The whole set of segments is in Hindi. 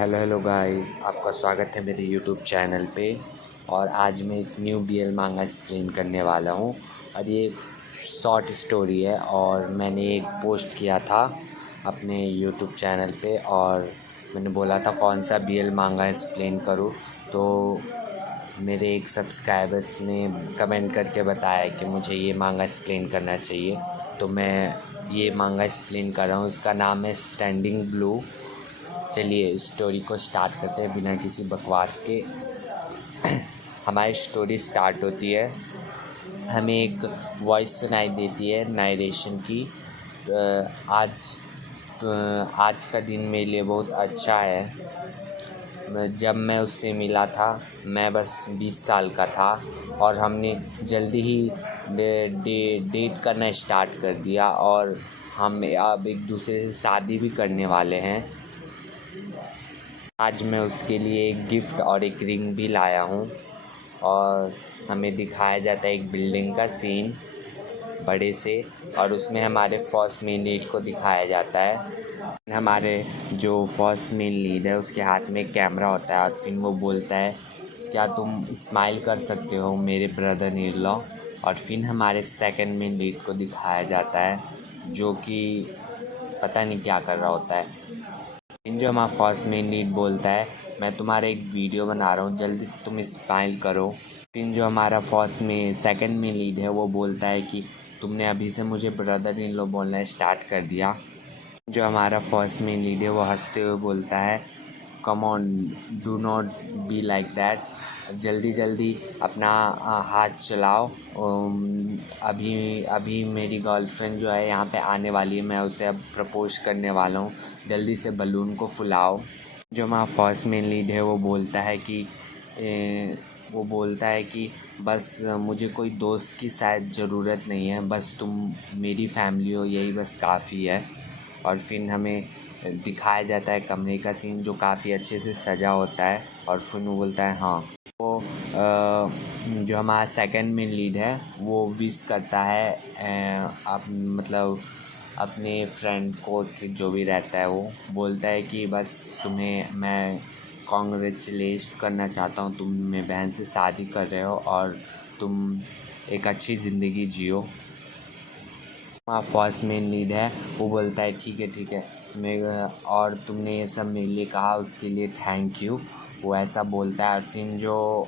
हेलो गाइस, आपका स्वागत है मेरे यूट्यूब चैनल पे। और आज मैं एक न्यू बीएल मांगा एक्सप्लेन करने वाला हूँ। और ये एक शॉर्ट स्टोरी है और मैंने एक पोस्ट किया था अपने यूट्यूब चैनल पे और मैंने बोला था कौन सा बीएल मांगा एक्सप्लेन करूँ। तो मेरे एक सब्सक्राइबर्स ने कमेंट करके बताया कि मुझे ये मांगा एक्सप्लेन करना चाहिए, तो मैं ये मांगा एक्सप्लेन कर रहा हूँ। इसका नाम है स्टैंडिंग ब्लू। चलिए स्टोरी को स्टार्ट करते हैं बिना किसी बकवास के। हमारी स्टोरी स्टार्ट होती है, हमें एक वॉइस सुनाई देती है नरेशन की। आज आज का दिन मेरे लिए बहुत अच्छा है। जब मैं उससे मिला था मैं बस 20 साल का था और हमने जल्दी ही डेट करना स्टार्ट कर दिया और हम अब एक दूसरे से शादी भी करने वाले हैं। आज मैं उसके लिए एक गिफ्ट और एक रिंग भी लाया हूँ। और हमें दिखाया जाता है एक बिल्डिंग का सीन बड़े से, और उसमें हमारे फर्स्ट मेन लीड को दिखाया जाता है। हमारे जो फर्स्ट मेन लीड है उसके हाथ में कैमरा होता है और फिर वो बोलता है, क्या तुम स्माइल कर सकते हो मेरे ब्रदर इन लॉ। और फिर हमारे सेकंड मेन लीड को दिखाया जाता है जो कि पता नहीं क्या कर रहा होता है। जो हमारा फर्स्ट मेन लीड बोलता है, मैं तुम्हारा एक वीडियो बना रहा हूँ, जल्दी से तुम स्माइल करो। फिर जो हमारा सेकंड में लीड है वो बोलता है कि तुमने अभी से मुझे ब्रदर इन लो बोलना स्टार्ट कर दिया। जो हमारा फर्स्ट में लीड है वो हंसते हुए बोलता है, come on, do not be like that, जल्दी जल्दी अपना हाथ चलाओ। अभी अभी मेरी गर्लफ्रेंड जो है यहाँ पे आने वाली है, मैं उसे अब प्रपोज करने वाला हूँ, जल्दी से बलून को फुलाओ। जो हमारा फर्स्ट मेन लीड है वो बोलता है कि बस मुझे कोई दोस्त की शायद ज़रूरत नहीं है, बस तुम मेरी फैमिली हो, यही बस काफ़ी है। और फिर हमें दिखाया जाता है कमरे का सीन जो काफ़ी अच्छे से सजा होता है। और फिर वो बोलता है हाँ। वो जो हमारा सेकंड मेन लीड है वो विश करता है मतलब अपने फ्रेंड को, जो भी रहता है वो बोलता है कि बस तुम्हें मैं कॉन्ग्रेचुलेट करना चाहता हूँ, तुम मेरी बहन से शादी कर रहे हो और तुम एक अच्छी ज़िंदगी जियो। हाँ, फर्स्ट मेन लीड है वो बोलता है ठीक है मैं, और तुमने ये सब मेरे लिए कहा उसके लिए थैंक यू, वो ऐसा बोलता है। और फिर जो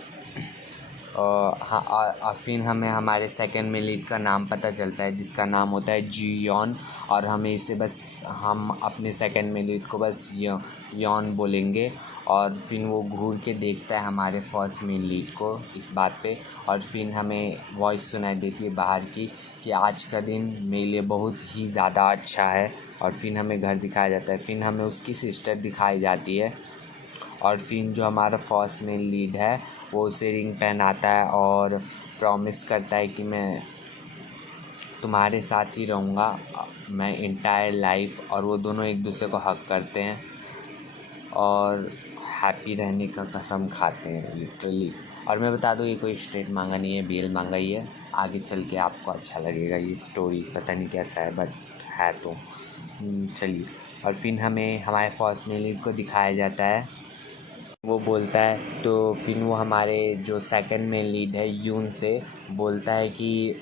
हाँ, और फिर हमें हमारे सेकंड में लीड का नाम पता चलता है जिसका नाम होता है जी यॉन। और हमें इसे बस हम अपने सेकंड में लीड को बस यॉन बोलेंगे। और फिर वो घूर के देखता है हमारे फर्स्ट मेन लीड को इस बात पे। और फिर हमें वॉइस सुनाई देती है बाहर की कि आज का दिन मेरे लिए बहुत ही ज़्यादा अच्छा है। और फिर हमें घर दिखाया जाता है, फिर हमें उसकी सिस्टर दिखाई जाती है। और फिर जो हमारा फर्स्ट मेन लीड है वो उसे रिंग पहनाता है और प्रॉमिस करता है कि मैं तुम्हारे साथ ही रहूँगा मैं इंटायर लाइफ। और वो दोनों एक दूसरे को हग करते हैं और हैप्पी रहने का कसम खाते हैं लिटरली। और मैं बता दूँ ये कोई स्ट्रेट मांगा नहीं है, बीएल मांगा ही है। आगे चल के आपको अच्छा लगेगा, ये स्टोरी पता नहीं कैसा है बट है तो चलिए। और फिर हमें हमारे फर्स्ट मेन लीड को दिखाया जाता है, वो बोलता है तो फिर वो हमारे जो सेकंड मेन लीड है यून से बोलता है कि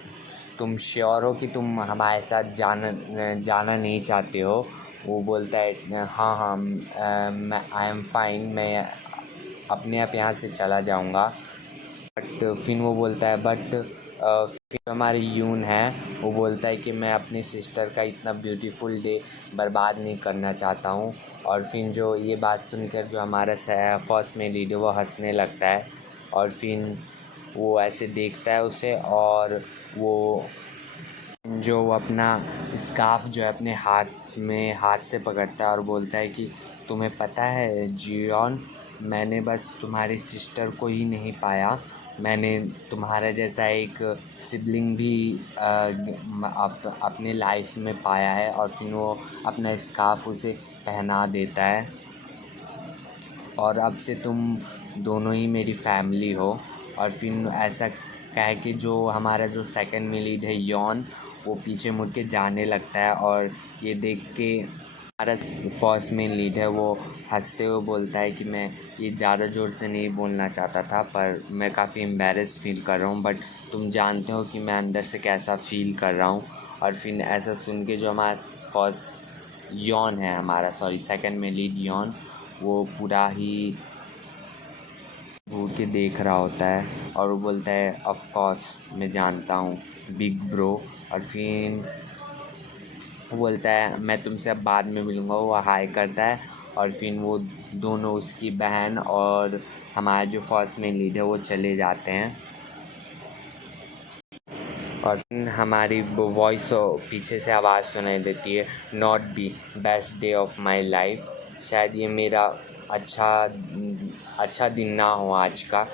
तुम श्योर हो कि तुम हमारे साथ जाना नहीं चाहते हो। वो बोलता है हाँ मैं आई एम फाइन, मैं अपने आप यहाँ से चला जाऊँगा। बट फिर वो बोलता है फिर हमारी यून है वो बोलता है कि मैं अपनी सिस्टर का इतना ब्यूटीफुल डे बर्बाद नहीं करना चाहता हूँ। और फिर जो ये बात सुनकर जो हमारा फर्स्ट में लीड है वो हंसने लगता है। और फिर वो ऐसे देखता है उसे और वो जो अपना स्कार्फ जो है अपने हाथ से पकड़ता है और बोलता है कि तुम्हें पता है जियॉन, मैंने बस तुम्हारी सिस्टर को ही नहीं पाया, मैंने तुम्हारा जैसा एक सिबलिंग भी अपने लाइफ में पाया है। और फिर वो अपना स्कार्फ उसे पहना देता है और अब से तुम दोनों ही मेरी फैमिली हो। और फिर ऐसा कह के जो हमारा जो सेकंड में लीड है यॉन वो पीछे मुड़ के जाने लगता है। और ये देख के हमारा फर्स्ट मेन लीड है वो हंसते हुए बोलता है कि मैं ये ज़्यादा ज़ोर से नहीं बोलना चाहता था, पर मैं काफ़ी एम्बैरेस फील कर रहा हूँ, बट तुम जानते हो कि मैं अंदर से कैसा फील कर रहा हूँ। और फिर ऐसा सुन के जो हमारा फर्स्ट यॉन है, हमारा सेकंड में लीड यॉन, वो पूरा ही घूर के देख रहा होता है और वो बोलता है ऑफ कोर्स मैं जानता हूँ बिग ब्रो। और फिर वो बोलता है मैं तुमसे अब बाद में मिलूँगा, वो हाय करता है। और फिर वो दोनों, उसकी बहन और हमारा जो फर्स्ट मेन लीड है, वो चले जाते हैं। और फिर हमारी वॉइस पीछे से आवाज़ सुनाई देती है, not be best day of my life. शायद ये मेरा अच्छा दिन ना हो आज का।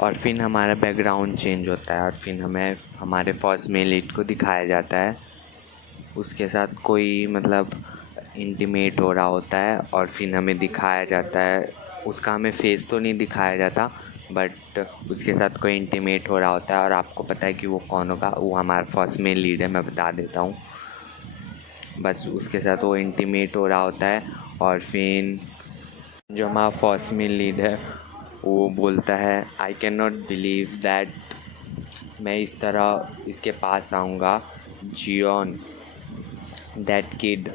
और फिर हमारा बैकग्राउंड चेंज होता है और फिर हमें हमारे फर्स्ट मेल लीड को दिखाया जाता है, उसके साथ कोई मतलब इंटीमेट हो रहा होता है। और फिर हमें दिखाया जाता है, उसका हमें फेस तो नहीं दिखाया जाता, बट उसके साथ कोई इंटीमेट हो रहा होता है। और आपको पता है कि वो कौन होगा, वो हमारा फर्स्ट मेल लीड है, मैं बता देता हूँ। बस उसके साथ वो इंटीमेट हो रहा होता है। और फिर जो हमारा फर्स्ट मेल लीड है वो बोलता है, I can not believe that मैं इस तरह इसके पास आऊँगा, जियोन दैट किड।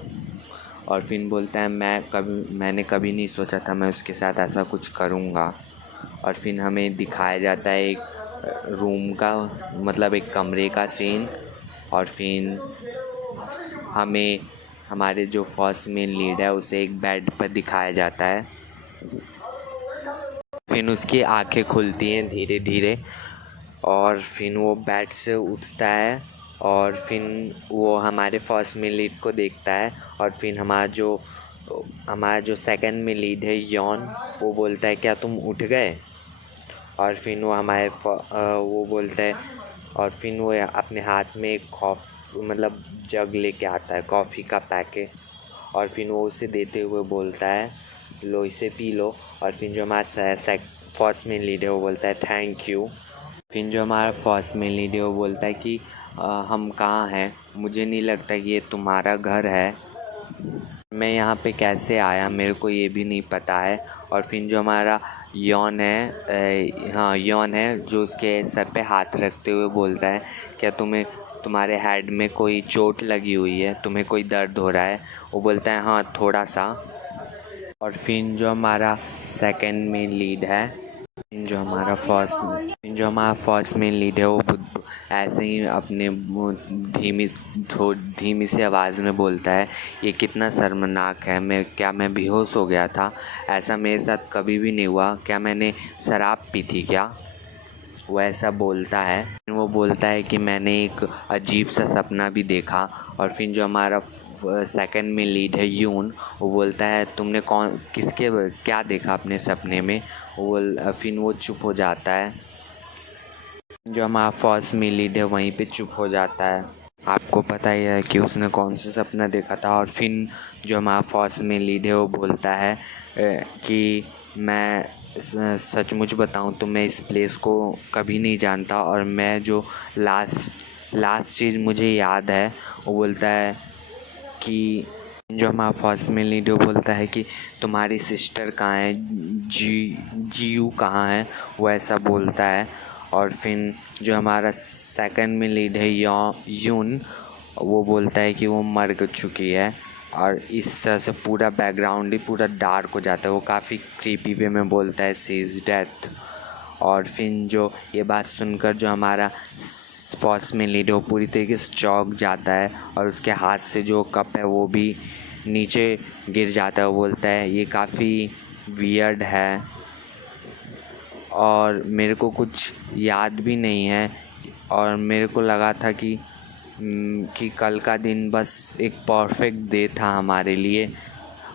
और फिर बोलता है मैंने कभी नहीं सोचा था मैं उसके साथ ऐसा कुछ करूँगा। और फिर हमें दिखाया जाता है एक रूम का, मतलब एक कमरे का सीन। और फिर हमें हमारे जो फर्स्ट मेन लीड है उसे एक बेड पर दिखाया जाता है। फिर उसकी आंखें खुलती हैं धीरे धीरे और फिर वो बेड से उठता है और फिर वो हमारे फर्स्ट में लीड को देखता है। और फिर हमारा जो सेकंड में लीड है यॉन, वो बोलता है क्या तुम उठ गए। और फिर वो बोलता है, और फिर वो अपने हाथ में एक मतलब जग लेके आता है कॉफ़ी का पैकेट। और फिर वो उसे देते हुए बोलता है लो इसे पी लो। और फिर जो हमारा फर्स्ट मेन लीड है वो बोलता है थैंक यू। फिर जो हमारा फर्स्ट मेन लीड है वो बोलता है कि हम कहाँ हैं, मुझे नहीं लगता कि ये तुम्हारा घर है, मैं यहाँ पे कैसे आया मेरे को ये भी नहीं पता है। और फिर जो हमारा यॉन है जो उसके सर पे हाथ रखते हुए बोलता है क्या तुम्हारे हेड में कोई चोट लगी हुई है, तुम्हें कोई दर्द हो रहा है। वो बोलता है हाँ थोड़ा सा। और फिर जो हमारा सेकंड मेन लीड है, जो हमारा फर्स्ट मेन लीड है, वो ऐसे ही अपने धीमी सी आवाज़ में बोलता है ये कितना शर्मनाक है, मैं बेहोश हो गया था, ऐसा मेरे साथ कभी भी नहीं हुआ, क्या मैंने शराब पी थी क्या। वो ऐसा बोलता है। वो बोलता है कि मैंने एक अजीब सा सपना भी देखा। और फिर जो हमारा सेकंड में लीड है यून, वो बोलता है तुमने क्या देखा अपने सपने में। फिर वो चुप हो जाता है। जो हमारा फर्स्ट में लीड है वहीं पे चुप हो जाता है। आपको पता ही है कि उसने कौन सा सपना देखा था। और फिर जो हमारा फर्स्ट में लीड है वो बोलता है कि मैं सचमुच बताऊं तो मैं इस प्लेस को कभी नहीं जानता। और मैं जो लास्ट चीज़ मुझे याद है, वो बोलता है कि जो हमारा फर्स्ट में लीड वो बोलता है कि तुम्हारी सिस्टर कहाँ है, जीयू कहाँ है, वो ऐसा बोलता है। और फिर जो हमारा सेकंड में लीड है यून, वो बोलता है कि वो मर चुकी है। और इस तरह से पूरा बैकग्राउंड ही पूरा डार्क हो जाता है। वो काफ़ी क्रीपी वे में बोलता है सी इज़ डेथ। और फिर जो ये बात सुनकर जो हमारा फर्स्ट में लीड वो पूरी तरीके से चौंक जाता है और उसके हाथ से जो कप है वो भी नीचे गिर जाता है। वो बोलता है ये काफ़ी वियर्ड है और मेरे को कुछ याद भी नहीं है, और मेरे को लगा था कि कल का दिन बस एक परफेक्ट डे था हमारे लिए।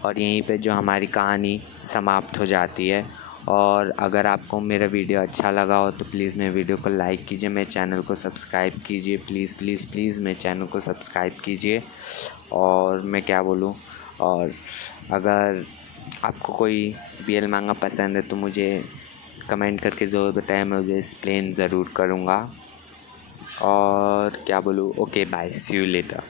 और यहीं पे जो हमारी कहानी समाप्त हो जाती है। और अगर आपको मेरा वीडियो अच्छा लगा हो तो प्लीज़ मेरे वीडियो को लाइक कीजिए, मेरे चैनल को सब्सक्राइब कीजिए, प्लीज़ प्लीज़ प्लीज़ मेरे चैनल को सब्सक्राइब कीजिए। और मैं क्या बोलूँ, और अगर आपको कोई BL मांगा पसंद है तो मुझे कमेंट करके ज़रूर बताएं, मैं मुझे एक्सप्लेन ज़रूर करूँगा। और क्या बोलूँ, okay bye, see you letter.